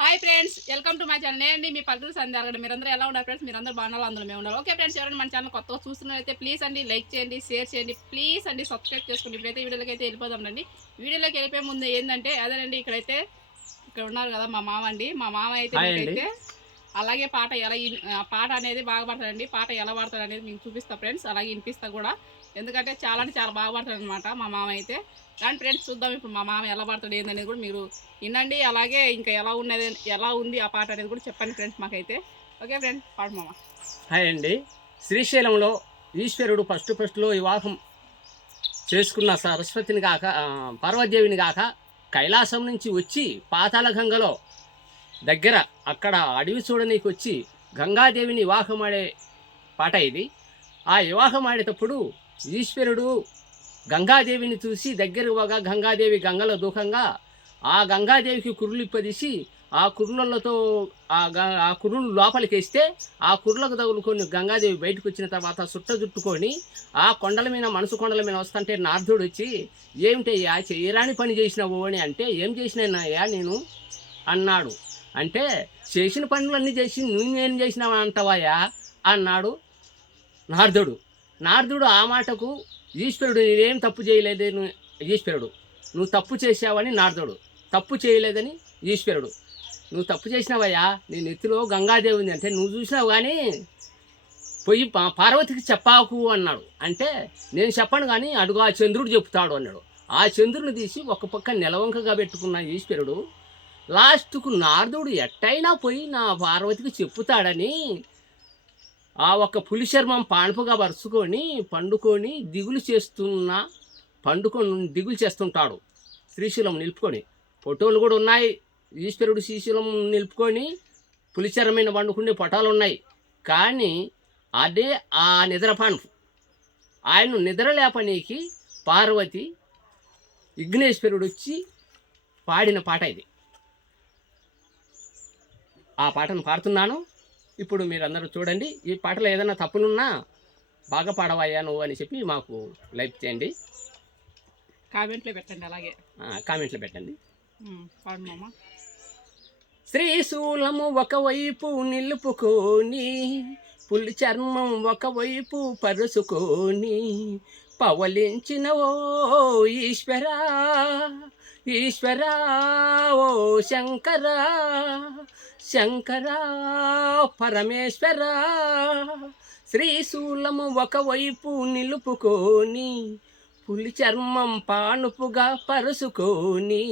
Hi friends, welcome to my channel. నేను మీ పల్లెటూరు సంధ్యాగడ. మీరందరూ ఎలా ఉన్నారు ఫ్రెండ్స్? మీరందరూ బాగున్నారు, అందులో మేము ఉన్నారు. ఓకే ఫ్రెండ్స్, ఎవరైనా మన ఛానల్ కొత్తగా చూస్తున్నట్లయితే ప్లీజ్ అండి లైక్ చేయండి, షేర్ చేయండి, ప్లీజ్ అండి సబ్స్క్రైబ్ చేసుకోండి. ఇప్పుడైతే వీడియోలోకి అయితే వెళ్ళిపోదాం రండి. వీడియోలోకి వెళ్ళిపోయే ముందు ఏంటంటే అదేనండి, ఇక్కడ ఉన్నారు కదా మా మామ అండి. మా మామ అయితే మీకైతే అలాగే పాట అనేది బాగా పడతాడండి. పాట ఎలా పాడతాడు అనేది మీకు చూపిస్తా ఫ్రెండ్స్, అలాగే వినిపిస్తా కూడా. ఎందుకంటే చాలా అంటే చాలా బాగా పడతాడు అనమాట మా మామ అయితే. కానీ ఫ్రెండ్స్ చూద్దాం ఇప్పుడు మా మామ ఎలా పడతాడు ఏందనేది కూడా మీరు వినండి. అలాగే ఇంకా ఎలా ఉంది ఆ పాట అనేది కూడా చెప్పండి ఫ్రెండ్స్ మాకైతే. ఓకే ఫ్రెండ్స్, పాడు మామ. హాయ్ అండి. శ్రీశైలంలో ఈశ్వరుడు ఫస్ట్లో వివాహం చేసుకున్న సరస్వతిని కాక పార్వతీదేవిని కాక కైలాసం నుంచి వచ్చి పాతాళ గంగలో దగ్గర అక్కడ అడవి చూడనీకి వచ్చి గంగాదేవిని వివాహం ఆడే పాట ఇది. ఆ వివాహం ఆడేటప్పుడు ఈశ్వరుడు గంగాదేవిని చూసి దగ్గర పోగా గంగాదేవి గంగలో దూకంగా ఆ గంగాదేవికి కురులు ఇప్పదీసి ఆ కురులతో ఆ కురులు లోపలికి వేస్తే ఆ కురులకు తగులుకొని గంగాదేవి బయటకు వచ్చిన తర్వాత సుట్ట జుట్టుకొని ఆ కొండల మీద మనసు కొండల మీద వస్తుంటే నారదుడు వచ్చి ఏమిటయ్యా చేయరాని పని చేసినావు అని అంటే ఏం చేసినాయా నేను అన్నాడు. అంటే చేసిన పనులన్నీ చేసి నువ్వేం చేసినావా అంటావాయా అన్నాడు నారదుడు ఆ మాటకు ఈశ్వరుడు నేనేం తప్పు చేయలేదని ఈశ్వరుడు, నువ్వు తప్పు చేసావని నారదుడు, తప్పు చేయలేదని ఈశ్వరుడు, నువ్వు తప్పు చేసినావయ్యా, నీ నెత్తిలో గంగాదేవి ఉంది అంటే నువ్వు చూసినావు కానీ పోయి పార్వతికి చెప్పాకు అన్నాడు. అంటే నేను చెప్పను కానీ అడుగు ఆ చంద్రుడు చెప్తాడు అన్నాడు. ఆ చంద్రుని తీసి ఒక పక్క నిలవంకగా పెట్టుకున్న ఈశ్వరుడు లాస్ట్కు నారదుడు ఎట్టయినా పోయి నా పార్వతికి చెప్పుతాడని ఆ ఒక్క పులి చర్మం పానుపుగా పరుచుకొని పండుకొని దిగులు చేస్తుంటాడు. శ్రీశైలం నిలుపుకొని ఫోటోలు కూడా ఉన్నాయి. ఈశ్వరుడు శ్రీశైలం నిలుపుకొని పులిచరమైన వండుకునే పటాలు ఉన్నాయి. కానీ అదే ఆ నిద్రపాను ఆయన నిద్ర లేపనీకి పార్వతి విఘ్నేశ్వరుడు వచ్చి పాడిన పాట ఇది. ఆ పాటను పాడుతున్నాను. ఇప్పుడు మీరందరూ చూడండి. ఈ పాటలో ఏదైనా తప్పులున్నా బాగా పాడవయ్యా నువ్వు అని చెప్పి మాకు లైక్ చేయండి, కామెంట్లో పెట్టండి. అలాగే కామెంట్లో పెట్టండి. పాడు మామ. శ్రీశూలము ఒకవైపు నిలుపుకొని పులి చర్మం ఒకవైపు పరుచుకొని పవలించిన ఓ ఈశ్వరా ఈశ్వరా ఓ శంకరా శంకరా పరమేశ్వరా, శ్రీశూలము ఒకవైపు నిలుపుకొని పులి చర్మం పానుపుగా పరుచుకొని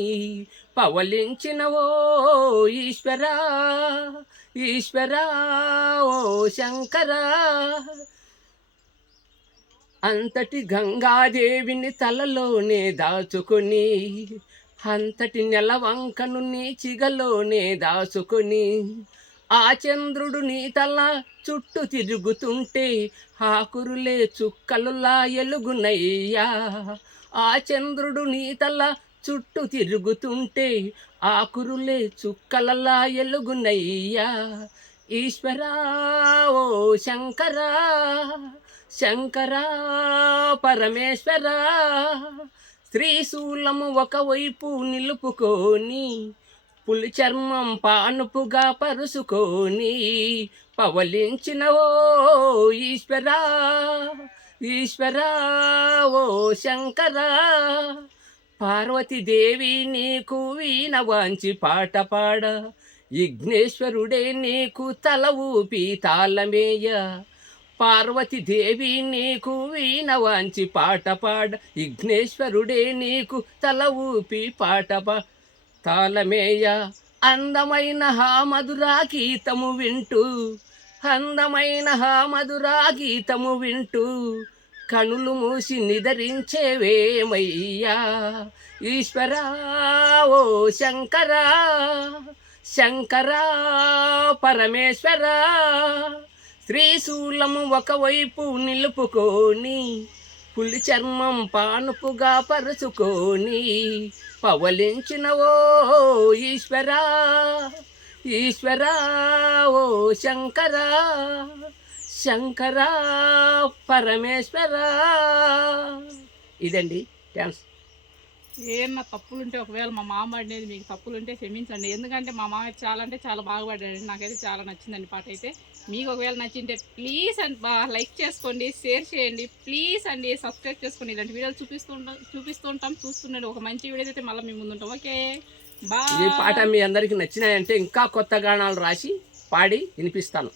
పవలించిన ఓ ఈశ్వరా ఈశ్వరా ఓ శంకరా, అంతటి గంగాదేవిని తలలోనే దాచుకొని అంతటి నెలవంకను నీ చిగలోనే దాచుకొని ఆ చంద్రుడు నీ తల చుట్టూ తిరుగుతుంటే ఆ కురులే చుక్కలులా ఎలుగునయ్యా, ఆ చంద్రుడు నీ తల చుట్టూ తిరుగుతుంటే ఆ కురులే చుక్కలలా ఎలుగునయ్యా, ఈశ్వరా ఓ శంకరా శంకరా పరమేశ్వరా, శ్రీశూలము ఒకవైపు నిలుపుకొని పులి చర్మం పానుపుగా పరుచుకొని పవలించిన ఓ ఈశ్వరా ఈశ్వరా ఓ శంకరా, పార్వతీదేవి నీకు వీణ వాంచి పాట పాడ విఘ్నేశ్వరుడే నీకు తల ఊపి తాళమేయ, పార్వతీదేవి నీకు వీణ వాంచి పాట పాడ విఘ్నేశ్వరుడే నీకు తల ఊపి పాట తాళమేయ, అందమైన హా మధురా గీతము వింటూ అందమైన హా మధురా గీతము వింటూ కనులు మూసి నిదరించేవేమయ్యా, ఈశ్వరా ఓ శంకరా శంకరా పరమేశ్వరా, శ్రీశూలము ఒకవైపు నిలుపుకొని పులి చర్మం పానుపుగా పరుచుకొని పవలించిన ఓ ఈశ్వరా ఈశ్వరా ఓ శంకరా శంకరా పరమేశ్వరా. ఇదండి థ్యాంక్స్. ఏమన్నా తప్పులుంటే ఒకవేళ మా మామ పాడినది మీకు తప్పులుంటే క్షమించండి. ఎందుకంటే మా మామ చాలా అంటే చాలా బాగా పాడాడండి. నాకైతే చాలా నచ్చిందండి పాట అయితే. మీకు ఒకవేళ నచ్చింటే ప్లీజ్ అండి లైక్ చేసుకోండి, షేర్ చేయండి. ప్లీజ్ అండి సబ్స్క్రైబ్ చేసుకోండి. ఇలాంటి వీడియోలు చూపిస్తూ ఉంటాం. చూస్తుండండి. ఒక మంచి వీడియో అయితే మళ్ళీ మేము ముందుంటాం. ఓకే ఈ పాట బాయ్. మీ అందరికీ నచ్చినాయంటే ఇంకా కొత్త గానాలు రాసి పాడి వినిపిస్తాను.